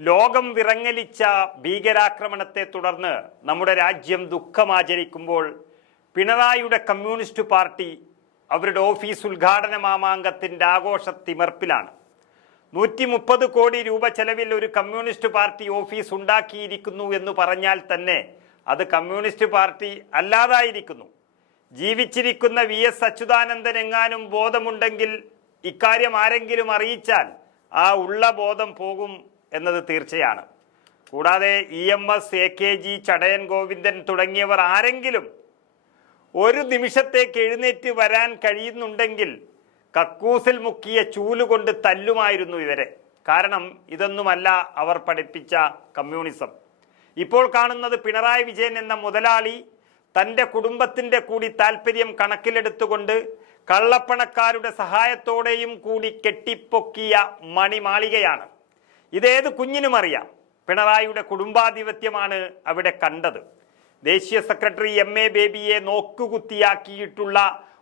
ലോകം വിറങ്ങലിച്ച ഭീകരാക്രമണത്തെ തുടർന്ന് നമ്മുടെ രാജ്യം ദുഃഖമാചരിക്കുമ്പോൾ പിണറായിയുടെ കമ്മ്യൂണിസ്റ്റ് പാർട്ടി അവരുടെ ഓഫീസ് ഉദ്ഘാടന മാമാങ്കത്തിന്റെ ആഘോഷ തിമർപ്പിലാണ് നൂറ്റി മുപ്പത് കോടി രൂപ ചെലവിൽ ഒരു കമ്മ്യൂണിസ്റ്റ് പാർട്ടി ഓഫീസ് ഉണ്ടാക്കിയിരിക്കുന്നു എന്ന് പറഞ്ഞാൽ തന്നെ അത് കമ്മ്യൂണിസ്റ്റ് പാർട്ടി അല്ലാതായിരിക്കുന്നു. ജീവിച്ചിരിക്കുന്ന വി എസ് അച്യുതാനന്ദൻ എങ്ങാനും ബോധമുണ്ടെങ്കിൽ ഇക്കാര്യം ആരെങ്കിലും അറിയിച്ചാൽ ആ ഉള്ള ബോധം പോകും എന്നത് തീർച്ചയാണ്. കൂടാതെ E M S A K G Chadayan Govindan തുടങ്ങിയവർ ആരെങ്കിലും ഒരു നിമിഷത്തേക്ക് എഴുന്നേറ്റ് വരാൻ കഴിയുന്നുണ്ടെങ്കിൽ കക്കൂസിൽ മുക്കിയ ചൂലുകൊണ്ട് തല്ലുമായിരുന്നു ഇവരെ. കാരണം ഇതൊന്നുമല്ല അവർ പഠിപ്പിച്ച കമ്മ്യൂണിസം. ഇപ്പോൾ കാണുന്നത് പിണറായി വിജയൻ എന്ന മുതലാളി തന്റെ കുടുംബത്തിന്റെ കൂടി താല്പര്യം കണക്കിലെടുത്തുകൊണ്ട് കള്ളപ്പണക്കാരുടെ സഹായത്തോടെയും കൂടി കെട്ടിപ്പൊക്കിയ മണിമാളികയാണ്. ഇതേത് കുഞ്ഞിനും അറിയാം. പിണറായിയുടെ കുടുംബാധിപത്യമാണ് അവിടെ കണ്ടത്. ദേശീയ സെക്രട്ടറി എം എ ബേബിയെ നോക്കുകുത്തിയാക്കിയിട്ടുള്ള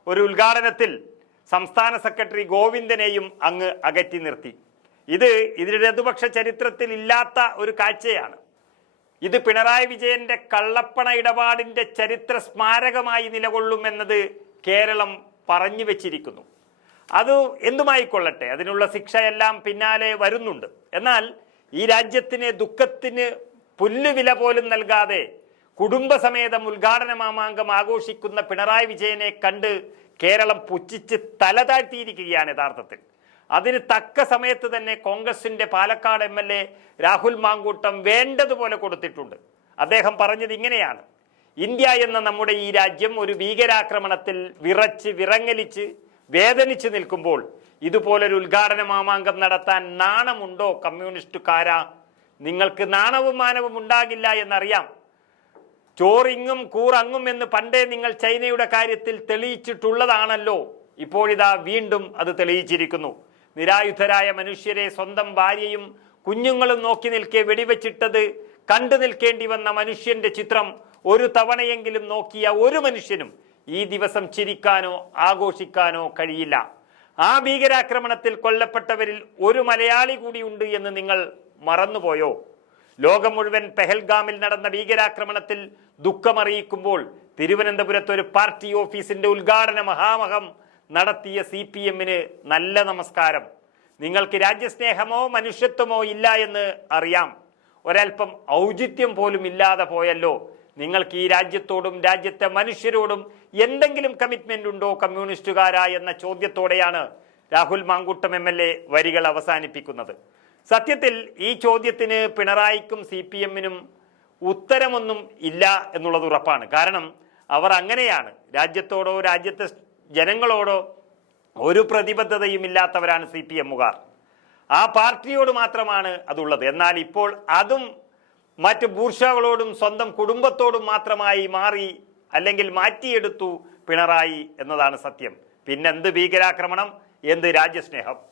ഒരു ഉദ്ഘാടനത്തിൽ സംസ്ഥാന സെക്രട്ടറി ഗോവിന്ദനെയും അങ്ങ് അകറ്റി നിർത്തി. ഇത് ഇടതുപക്ഷ ചരിത്രത്തിൽ ഇല്ലാത്ത ഒരു കാഴ്ചയാണ്. ഇത് പിണറായി വിജയന്റെ കള്ളപ്പണ ഇടപാടിന്റെ ചരിത്ര സ്മാരകമായി നിലകൊള്ളുമെന്നത് കേരളം പറഞ്ഞു വെച്ചിരിക്കുന്നു. അത് എന്തുമായിക്കൊള്ളട്ടെ? അതിനുള്ള ശിക്ഷയെല്ലാം പിന്നാലെ വരുന്നുണ്ട്. എന്നാൽ ഈ രാജ്യത്തിന് ദുഃഖത്തിന് പുല്ലുവില പോലും നൽകാതെ കുടുംബസമേതം ഉദ്ഘാടന മാമാങ്കം ആഘോഷിക്കുന്ന പിണറായി വിജയനെ കണ്ട് കേരളം പുച്ഛിച്ച് തല താഴ്ത്തിയിരിക്കുകയാണ് യഥാർത്ഥത്തിൽ. അതിന് തക്ക സമയത്ത് തന്നെ കോൺഗ്രസിന്റെ Palakkad M L A Rahul Mankoottam വേണ്ടതുപോലെ കൊടുത്തിട്ടുണ്ട്. അദ്ദേഹം പറഞ്ഞത് ഇങ്ങനെയാണ്. ഇന്ത്യ എന്ന നമ്മുടെ ഈ രാജ്യം ഒരു ഭീകരാക്രമണത്തിൽ വിറച്ച് വിറങ്ങലിച്ച് വേദനിച്ച് നിൽക്കുമ്പോൾ ഇതുപോലൊരു ഉദ്ഘാടന മാമാങ്കം നടത്താൻ നാണമുണ്ടോ കമ്മ്യൂണിസ്റ്റുകാരാ? നിങ്ങൾക്ക് നാണവും മാനവും ഉണ്ടാകില്ല എന്നറിയാം. ചോറിങ്ങും കൂറങ്ങും എന്ന് പണ്ടേ നിങ്ങൾ ചൈനയുടെ കാര്യത്തിൽ തെളിയിച്ചിട്ടുള്ളതാണല്ലോ. ഇപ്പോഴിതാ വീണ്ടും അത് തെളിയിച്ചിരിക്കുന്നു. നിരായുധരായ മനുഷ്യരെ സ്വന്തം ഭാര്യയും കുഞ്ഞുങ്ങളും നോക്കി നിൽക്കെ വെടിവെച്ചിട്ടത് കണ്ടു നിൽക്കേണ്ടി വന്ന മനുഷ്യന്റെ ചിത്രം ഒരു തവണയെങ്കിലും നോക്കിയ ഒരു മനുഷ്യനും ഈ ദിവസം ചിരിക്കാനോ ആഘോഷിക്കാനോ കഴിയില്ല. ആ ഭീകരാക്രമണത്തിൽ കൊല്ലപ്പെട്ടവരിൽ ഒരു മലയാളി കൂടിയുണ്ട് എന്ന് നിങ്ങൾ മറന്നുപോയോ? ലോകം മുഴുവൻ പെഹൽഗാമിൽ നടന്ന ഭീകരാക്രമണത്തിൽ ദുഃഖമറിയിക്കുമ്പോൾ തിരുവനന്തപുരത്ത് ഒരു പാർട്ടി ഓഫീസിന്റെ ഉദ്ഘാടന മഹാമഹം നടത്തിയ സി പി എമ്മിന് നല്ല നമസ്കാരം. നിങ്ങൾക്ക് രാജ്യസ്നേഹമോ മനുഷ്യത്വമോ ഇല്ല എന്ന് അറിയാം. ഒരൽപ്പം ഔചിത്യം പോലും ഇല്ലാതെ പോയല്ലോ. നിങ്ങൾക്ക് ഈ രാജ്യത്തോടും രാജ്യത്തെ മനുഷ്യരോടും എന്തെങ്കിലും കമ്മിറ്റ്മെന്റ് ഉണ്ടോ കമ്മ്യൂണിസ്റ്റുകാരാ എന്ന ചോദ്യത്തോടെയാണ് Rahul Mankoottam M L A വരികൾ അവസാനിപ്പിക്കുന്നത്. സത്യത്തിൽ ഈ ചോദ്യത്തിന് പിണറായിക്കും സി പി എമ്മിനും ഉത്തരമൊന്നും ഇല്ല എന്നുള്ളത് ഉറപ്പാണ്. കാരണം അവർ അങ്ങനെയാണ്. രാജ്യത്തോടോ രാജ്യത്തെ ജനങ്ങളോടോ ഒരു പ്രതിബദ്ധതയും ഇല്ലാത്തവരാണ് സി പി എമ്മുകാർ ആ പാർട്ടിയോട് മാത്രമാണ് അതുള്ളത്. എന്നാൽ ഇപ്പോൾ അതും മറ്റ് ബൂർഷകളോടും സ്വന്തം കുടുംബത്തോടും മാത്രമായി മാറി അല്ലെങ്കിൽ മാറ്റിയെടുത്തു പിണറായി എന്നതാണ് സത്യം. പിന്നെന്ത് ഭീകരാക്രമണം? എന്ത് രാജ്യസ്നേഹം?